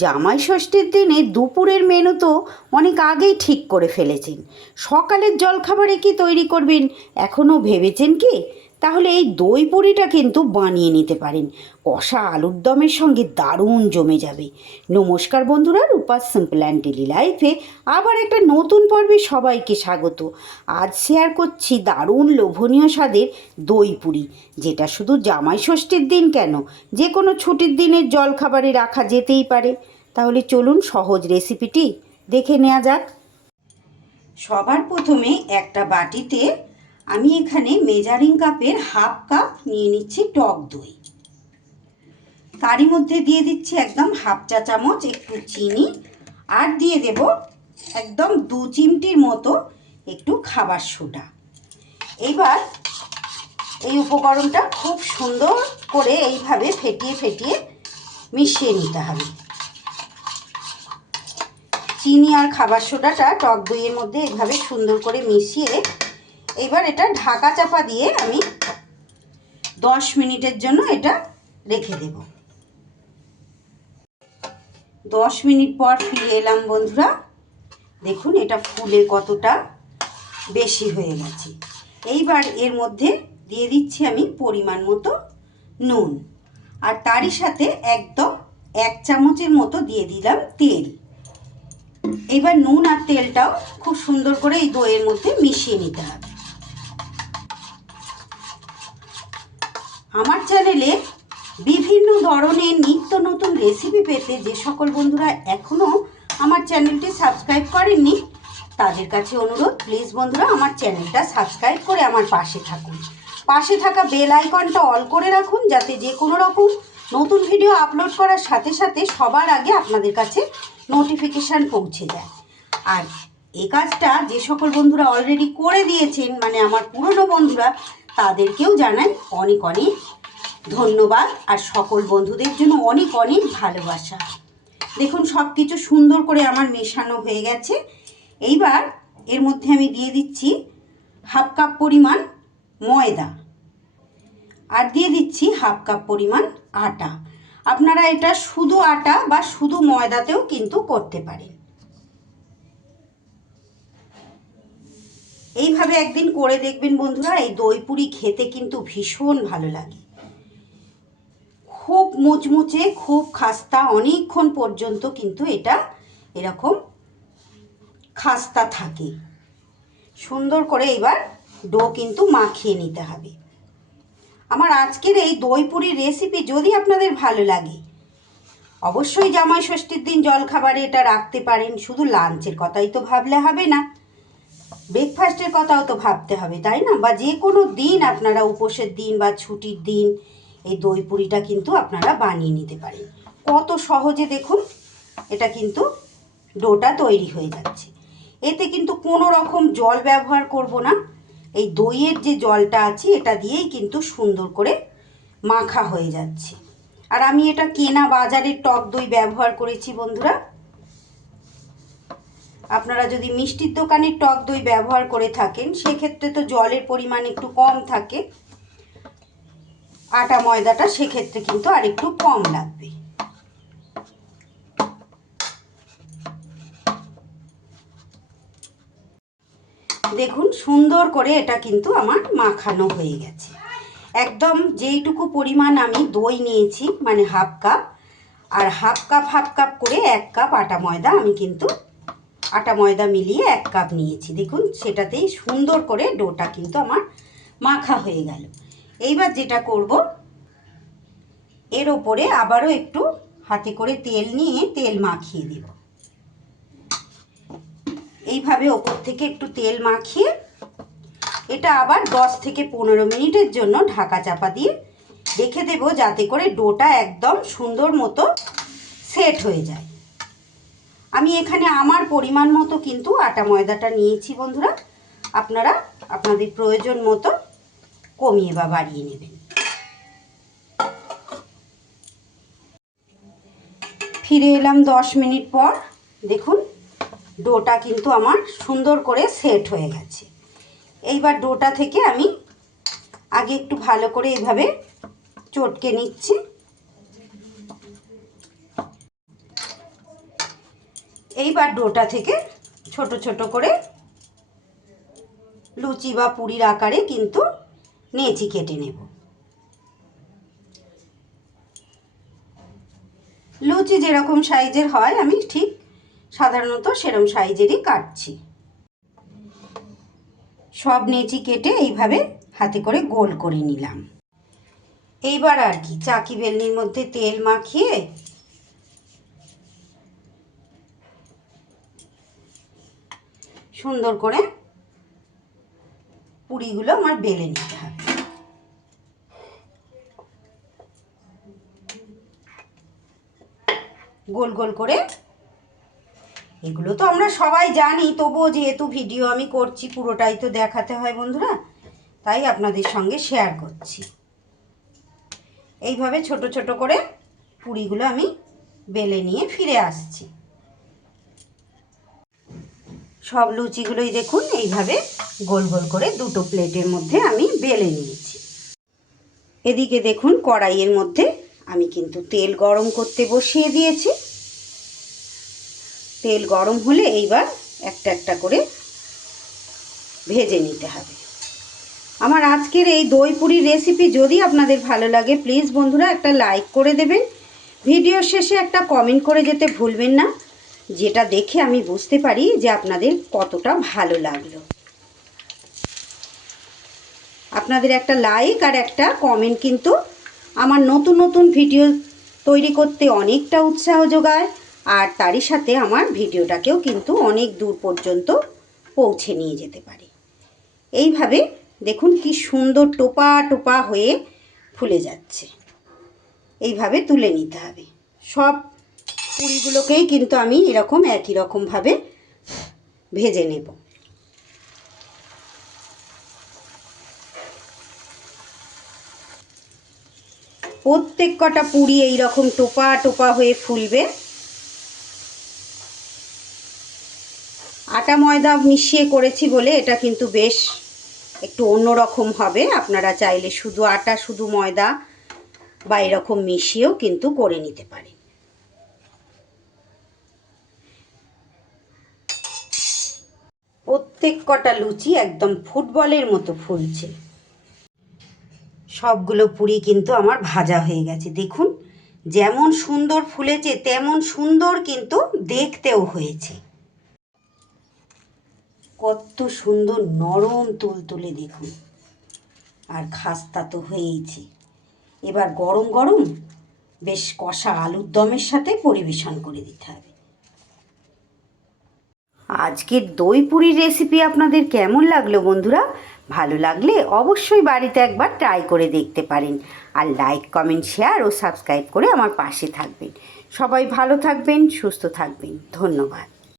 জামাই ষষ্ঠীর দিনে দুপুরের মেনু তো অনেক আগেই ঠিক করে ফেলেছেন। সকালের জলখাবারে কি তৈরি করবেন এখনও ভেবেছেন কি? তাহলে এই দই বড়িটা কিন্তু বানিয়ে নিতে পারেন। কষা আলুর দমের সঙ্গে দারুণ জমে যাবে। নমস্কার বন্ধুরা, রূপা সিম্পল অ্যান্ড ডেলি লাইফে আবার একটা নতুন পর্বে সবাইকে স্বাগত। আজ শেয়ার করছি দারুণ লোভনীয় স্বাদের দই পুরি, যেটা শুধু জামাই ষষ্ঠীর দিন কেন, যে কোনো ছুটির দিনের জলখাবারে রাখা যেতেই পারে। তাহলে চলুন সহজ রেসিপিটি দেখে নেওয়া যাক। সবার প্রথমে একটা বাটিতে আমি এখানে মেজারিং কাপের হাফ কাপ নিয়ে নিচ্ছি টক দই। তারই মধ্যে দিয়ে দিচ্ছি একদম হাফ চা চামচ একটু চিনি, আর দিয়ে দেব একদম 2 চিমটির মতো একটু খাবার সোডা। এইবার এই উপকরণটা খুব সুন্দর করে এইভাবে ফেটিয়ে ফেটিয়ে মিশিয়ে নিতে হবে। চিনি আর খাবার সোডাটা টক দইয়ের মধ্যে এইভাবে সুন্দর করে মিশিয়ে এবার এটা ঢাকা চাপা দিয়ে আমি 10 মিনিটের জন্য এটা রেখে দেব। 10 মিনিট পর ফিরে এলাম বন্ধুরা। দেখুন এটা ফুলে কতটা বেশি হয়ে গেছে। এইবার এর মধ্যে দিয়ে দিচ্ছি আমি পরিমাণ মতো নুন, আর তারই সাথে একদম 1 চামচের মতো দিয়ে দিলাম তেল। এবার নুন আর তেলটাও খুব সুন্দর করে এই দইয়ের মধ্যে মিশিয়ে নিতে হবে। আমার চ্যানেলে বিভিন্ন ধরনের নিত্য নতুন রেসিপি পেতে যে সকল বন্ধুরা এখনও আমার চ্যানেলটি সাবস্ক্রাইব করেননি, তাদের কাছে অনুরোধ, প্লিজ বন্ধুরা আমার চ্যানেলটা সাবস্ক্রাইব করে আমার পাশে থাকুন। পাশে থাকা বেল আইকনটা অল করে রাখুন, যাতে যে কোনো রকম নতুন ভিডিও আপলোড করার সাথে সাথে সবার আগে আপনাদের কাছে নোটিফিকেশান পৌঁছে যায়। আর এই কাজটা যে সকল বন্ধুরা অলরেডি করে দিয়েছেন, মানে আমার পুরনো বন্ধুরা, তাদেরকেও জানাই অনেক অনেক ধন্যবাদ, আর সকল বন্ধুদের জন্য অনেক অনেক ভালোবাসা। দেখুন সব কিছু সুন্দর করে আমার মেশানো হয়ে গেছে। এইবার এর মধ্যে আমি দিয়ে দিচ্ছি হাফ কাপ পরিমাণ ময়দা, আর দিয়ে দিচ্ছি হাফ কাপ পরিমাণ আটা। আপনারা এটা শুধু আটা বা শুধু ময়দাতেও কিন্তু করতে পারেন। এইভাবে একদিন করে দেখবেন বন্ধুরা, এই দই পুরি খেতে কিন্তু ভীষণ ভালো লাগে। খুব মুচমুচে, খুব খাস্তা, অনেকক্ষণ পর্যন্ত কিন্তু এটা এরকম খাস্তা থাকে। সুন্দর করে এবার ডো কিন্তু মাখিয়ে নিতে হবে। আমার আজকের এই দই পুরির রেসিপি যদি আপনাদের ভালো লাগে, অবশ্যই জামাই ষষ্ঠীর দিন জলখাবারে এটা রাখতে পারেন। শুধু লাঞ্চের কথাই তো ভাবলে হবে না, ব্রেকফাস্টের কথাও তো ভাবতে হবে, তাই না? বা যে কোনো দিন আপনারা উপোসের দিন বা ছুটির দিন এই দই পুরিটা কিন্তু আপনারা বানিয়ে নিতে পারেন। কত সহজে দেখুন এটা কিন্তু ডোটা তৈরি হয়ে যাচ্ছে। এতে কিন্তু কোনো রকম জল ব্যবহার করব না। এই দইয়ের যে জলটা আছে এটা দিয়েই কিন্তু সুন্দর করে মাখা হয়ে যাচ্ছে। আর আমি এটা কেনা বাজারের টক দই ব্যবহার করেছি বন্ধুরা। আপনারা যদি মিষ্টির দোকানের টক দই ব্যবহার করে থাকেন, সেক্ষেত্রে তো জলের পরিমাণ একটু কম থাকে, আটা ময়দাটা সেক্ষেত্রে কিন্তু আর একটু কম লাগবে। দেখুন সুন্দর করে এটা কিন্তু আমার মাখানো হয়ে গেছে। একদম যেইটুকু পরিমাণ আমি দই নিয়েছি, মানে হাফ কাপ, আর হাফ কাপ করে 1 কাপ আটা ময়দা, আমি কিন্তু আটা ময়দা মিলিয়ে 1 কাপ নিয়েছি। দেখুন সেটাতেই সুন্দর করে ডোটা কিন্তু আমার মাখা হয়ে গেল। এইবার যেটা করব, এর ওপরে আবারও একটু হাতে করে তেল নিয়ে তেল মাখিয়ে দেব। এইভাবে ওপর থেকে একটু তেল মাখিয়ে এটা আবার 10 থেকে 15 মিনিটের জন্য ঢাকা চাপা দিয়ে রেখে দেব, যাতে করে ডোটা একদম সুন্দর মতো সেট হয়ে যায়। আমি এখানে আমার পরিমাণ মতো কিন্তু আটা ময়দাটা নিয়েছি বন্ধুরা। আপনারা আপনাদের প্রয়োজন মতো কমিয়ে বা বাড়িয়ে নেবেন। ফিরে এলাম 10 মিনিট পর। দেখুন ডোটা কিন্তু আমার সুন্দর করে সেট হয়ে গেছে। এইবার ডোটা থেকে আমি আগে একটু ভালো করে এইভাবে চটকে নিচ্ছি। এইবার ডোটা থেকে ছোট ছোট করে লুচি বা পুরির আকারে কিন্তু নেচি কেটে নেব। লুচি যেরকম সাইজের হয় আমি ঠিক সাধারণত সেরকম সাইজেরই কাটছি। সব নেচি কেটে এইভাবে হাতে করে গোল করে নিলাম। এইবার আর কি চাকি বেলনির মধ্যে তেল মাখিয়ে সুন্দর করে পুরিগুলো আমার বেলে নিতে হবে। গোল গোল করে, এগুলো তো আমরা সবাই জানি, তবুও যেহেতু ভিডিও আমি করছি পুরোটাই তো দেখাতে হয় বন্ধুরা, তাই আপনাদের সঙ্গে শেয়ার করছি। এইভাবে ছোট ছোট করে পুরিগুলো আমি বেলে নিয়ে ফিরে আসছি। সব লুচিগুলোই দেখুন এইভাবে গোল গোল করে দুটো প্লেটের মধ্যে আমি বেলে নিয়েছি। এদিকে দেখুন কড়াইয়ের মধ্যে আমি কিন্তু তেল গরম করতে বসিয়ে দিয়েছি। তেল গরম হলে এইবার একটা একটা করে ভেজে নিতে হবে। আমার আজকের এই দই পুরির রেসিপি যদি আপনাদের ভালো লাগে প্লিজ বন্ধুরা একটা লাইক করে দেবেন। ভিডিও শেষে একটা কমেন্ট করে যেতে ভুলবেন না, যেটা দেখে আমি বুঝতে পারি যে আপনাদের কতটা ভালো লাগলো। আপনাদের একটা লাইক আর একটা কমেন্ট কিন্তু আমার নতুন নতুন ভিডিও তৈরি করতে অনেকটা উৎসাহ যোগায়, আর তারই সাথে আমার ভিডিওটাকেও কিন্তু অনেক দূর পর্যন্ত পৌঁছে নিয়ে যেতে পারে। এইভাবে দেখুন কি সুন্দর টোপা টোপা হয়ে ফুলে যাচ্ছে। এইভাবে তুলে নিতে হবে। সব পুরিগুলোকেই কিন্তু আমি এরকম একই রকমভাবে ভেজে নেব। প্রত্যেক কটা পুরি এইরকম টোপা টোপা হয়ে ফুলবে। আটা ময়দা মিশিয়ে করেছি বলে এটা কিন্তু বেশ একটু অন্যরকম হবে। আপনারা চাইলে শুধু আটা শুধু ময়দা বা এরকম মিশিয়েও কিন্তু করে নিতে পারেন। প্রত্যেক কটা লুচি একদম ফুটবলের মতো ফুলছে। সবগুলো পুরি কিন্তু আমার ভাজা হয়ে গেছে। দেখুন যেমন সুন্দর ফুলেছে তেমন সুন্দর কিন্তু দেখতেও হয়েছে। কত সুন্দর নরম তুলতুলে দেখুন, আর খাস্তা তো হয়েইছে। এবার গরম গরম বেশ কষা আলুর দমের সাথে পরিবেশন করে দিতে হবে। আজকের দই পুরির রেসিপি আপনাদের কেমন লাগলো বন্ধুরা? ভালো লাগলে অবশ্যই বাড়িতে একবার ট্রাই করে দেখতে পারেন। আর লাইক কমেন্ট শেয়ার ও সাবস্ক্রাইব করে আমার পাশে থাকবেন। সবাই ভালো থাকবেন, সুস্থ থাকবেন। ধন্যবাদ।